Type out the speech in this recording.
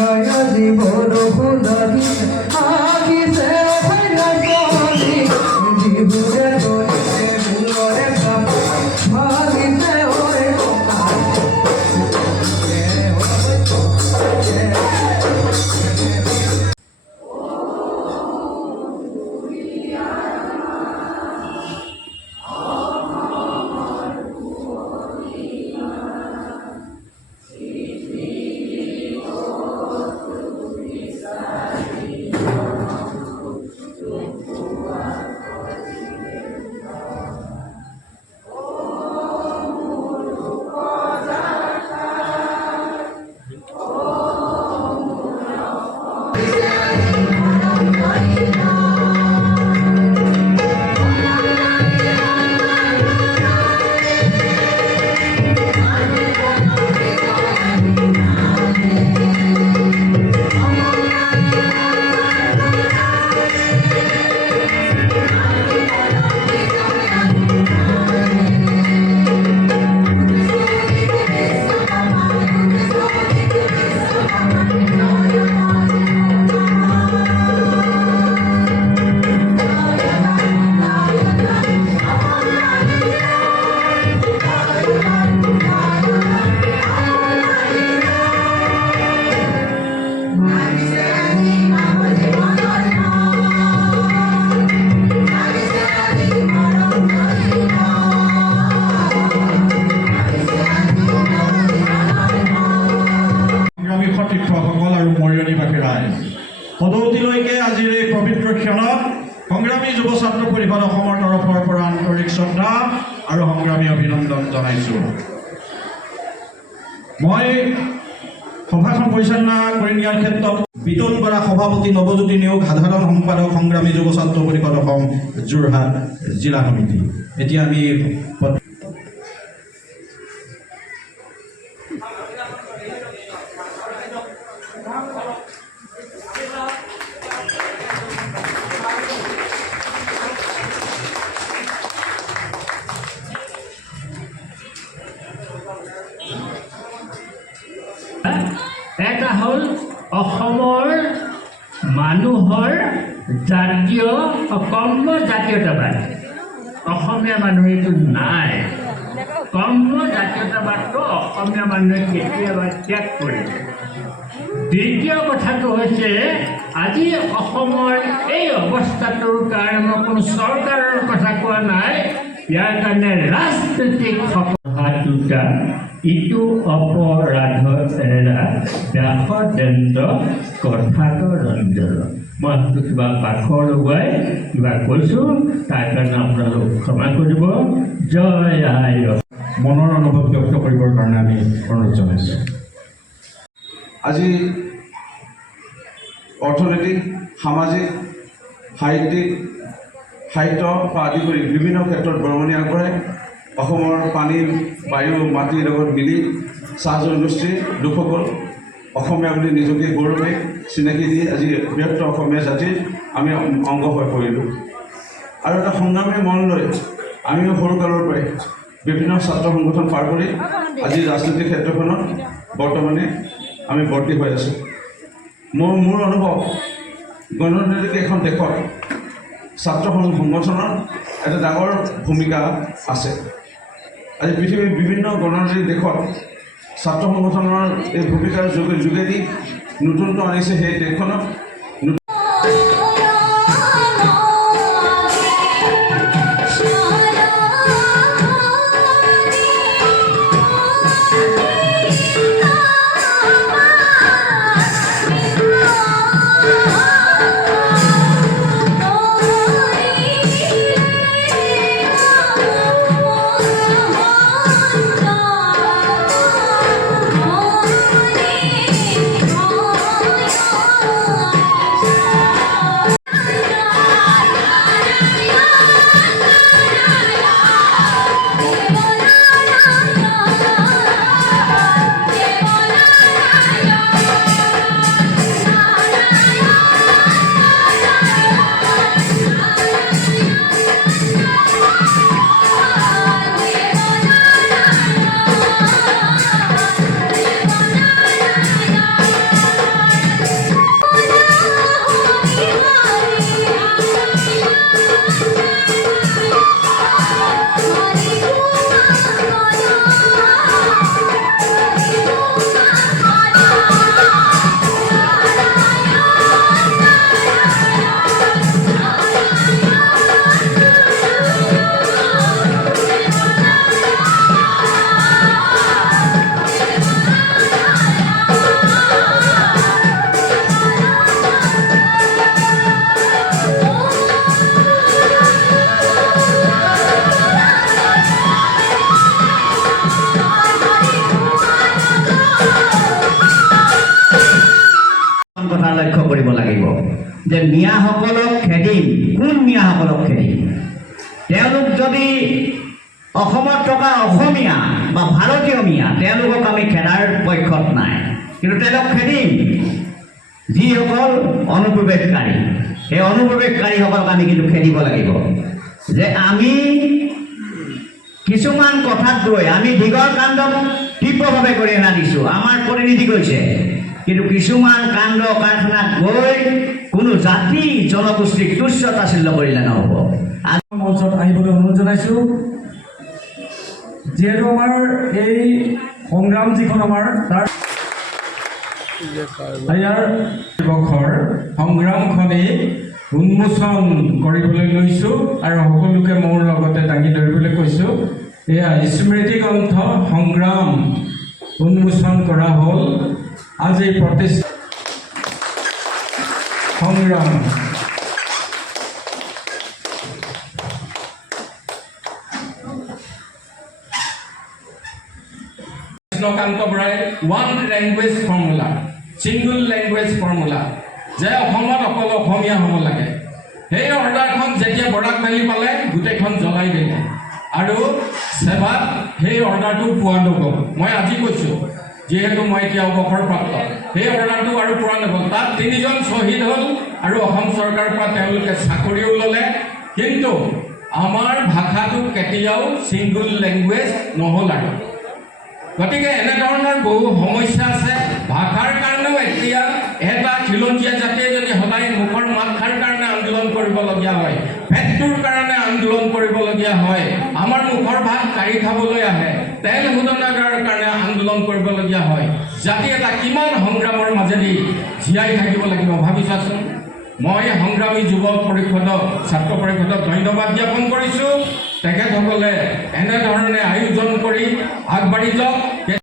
নয়া জীবন ফুলনি আগিছে ভাইৰাসনি জীবনে তোৰে মুৰে কাম ভালিছে ওৰে পদৌতিলৈকে আজিৰ এই পবিত্ৰ ক্ষণত সংগ্ৰামী যুৱ ছাত্ৰ পৰিষদ অসমৰ তৰফৰ পৰা আন্তৰিক শ্ৰদ্ধা আৰু সংগ্ৰামী অভিনন্দন জনাইছোঁ। মই সভাখন পৰিচালনা কৰি নিয়াৰ ক্ষেত্ৰত বিতল বৰা সভাপতি, নৱজ্যোতি নেওগ সাধাৰণ সম্পাদক, সংগ্ৰামী যুৱ ছাত্ৰ পৰিষদ অসম যোৰহাট জিলা সমিতি। এতিয়া আমি এটা হ'ল অসমৰ মানুহৰ জাতীয় কৰ্ম জাতীয়তাবাদ। অসমীয়া মানুহ এইটো নাই। কৰ্ম জাতীয়তাবাদটো অসমীয়া মানুহে কেতিয়াবা ত্যাগ কৰিছে। দ্বিতীয় কথাটো হৈছে আজি অসমৰ এই অৱস্থাটোৰ কাৰণে মই কোনো চৰকাৰৰ কথা কোৱা নাই, ইয়াৰ কাৰণে ৰাজনৈতিক দুটা ইটো অপৰাধ এৰা ব্যাসদেন্দ্ৰ কথাটো ৰঞ্জন। মই কিবা পাখৰ লগাই কিবা কৈছোঁ, তাৰ কাৰণে আপোনালোক ক্ষমা কৰিব। জয় আই। মনৰ অনুভৱ ব্যক্ত কৰিবৰ কাৰণে আমি অনুৰোধ জনাইছোঁ। আজি অৰ্থনৈতিক, সামাজিক, সাহিত্য পৰা আদি কৰি বিভিন্ন ক্ষেত্ৰত বৰঙণি আগবঢ়াই অসমৰ পানী, বায়ু, মাটিৰ লগত মিলি চাহ জনগোষ্ঠীৰ লোকসকল অসমীয়া বুলি নিজকে গৌৰৱে চিনাকি দি আজি বৃহত্তৰ অসমীয়া জাতিৰ আমি অংগ হৈ পৰিলোঁ। আৰু এটা সংগ্ৰামী মন লৈ আমিও সৰুকালৰ পৰাই বিভিন্ন ছাত্ৰ সংগঠন পাৰ কৰি আজি ৰাজনৈতিক ক্ষেত্ৰখনত বৰ্তমানে আমি ভৰ্তি হৈ আছোঁ। মোৰ অনুভৱ, গণতান্ত্ৰিক এখন দেশত ছাত্ৰ সংগঠনৰ এটা ডাঙৰ ভূমিকা আছে। আজি পৃথিৱীৰ বিভিন্ন গণতান্ত্ৰিক দেশত ছাত্ৰ সংগঠনৰ এই ভূমিকাৰ যোগেদি নতুনত্ব আনিছে সেই দেশখনত। কথা লক্ষ্য কৰিব লাগিব যে মিয়াসকলক খেদিম, কোন মিয়াসকলক খেদিম? তেওঁলোক যদি অসমত থকা অসমীয়া বা ভাৰতীয় মিয়া, তেওঁলোকক আমি খেদাৰ পক্ষত নাই, কিন্তু তেওঁলোক খেদিম যিসকল অনুপ্ৰৱেশকাৰী। সেই অনুপ্ৰৱেশকাৰীসকলক আমি কিন্তু খেদিব লাগিব। যে আমি কিছুমান কথাত গৈ আমি দীঘল কাণ্ডক তীব্ৰভাৱে কৰি অনা দিছোঁ, আমাৰ প্ৰতিনিধি গৈছে, কিন্তু কিছুমান কাণ্ড কাৰখানাত গৈ কোনো জাতি জনগোষ্ঠীক তুচ্ছ তাচ্ছিল্য কৰিলে নহ'ব। মঞ্চত আহিবলৈ অনুৰোধ জনাইছোঁ। যিহেতু আমাৰ এই সংগ্ৰাম যিখন আমাৰ তাৰ ইয়াৰ দিৱসৰ সংগ্ৰামখনেই উন্মোচন কৰিবলৈ লৈছোঁ আৰু সকলোকে মোৰ লগতে দাঙি ধৰিবলৈ কৈছোঁ। এয়া স্মৃতিগ্ৰন্থ সংগ্ৰাম উন্মোচন কৰা হ'ল। আজি প্ৰতিষ্ঠা সংগ্ৰাম কৃষ্ণকান্ত বৰাই one language formula, single language formula, যে অসমত অকল অসমীয়া হ'ব লাগে। সেই অৰ্ডাৰখন যেতিয়া বৰাক ভেলী পালে গোটেইখন জ্বলাই দিলে আৰু সেৱাত সেই অৰ্ডাৰটো পোৱা নগ'ল। মই আজি কৈছোঁ, যিহেতু মই এতিয়া অৱসৰপ্ৰাপ্ত, সেই অৰ্ডাৰটো আৰু পোৱা নগ'ল। তাত 3জন শ্বহীদ হ'ল আৰু অসম চৰকাৰৰ পৰা তেওঁলোকে চাকৰিও ল'লে, কিন্তু আমাৰ ভাষাটো কেতিয়াও ছিংগুল লেংগুৱেজ নহ'ল। আৰু গতিকে এনেধৰণৰ বহু সমস্যা আছে। ভাষাৰ কাৰণেও এতিয়া এটা খিলঞ্জীয়া জাতিয়ে যদি সদায় মুখৰ মাতষাৰ কাৰণে আন্দোলন কৰিবলগীয়া হয়, পেটটোৰ কাৰণে আন্দোলন কৰিবলগীয়া হয়, আমাৰ মুখৰ ভাত কাঢ়ি খাবলৈ আহে, তেল শোধনাগাৰৰ কাৰণে আন্দোলন কৰিবলগীয়া হয়, জাতি এটা কিমান সংগ্ৰামৰ মাজেদি জীয়াই থাকিব লাগিব ভাবি চাচোন। মই সংগ্ৰামী যুৱ পৰিষদক, ছাত্ৰ পৰিষদক ধন্যবাদ জ্ঞাপন কৰিছোঁ। তেখেতসকলে এনেধৰণে আয়োজন কৰি আগবাঢ়ি যাওক।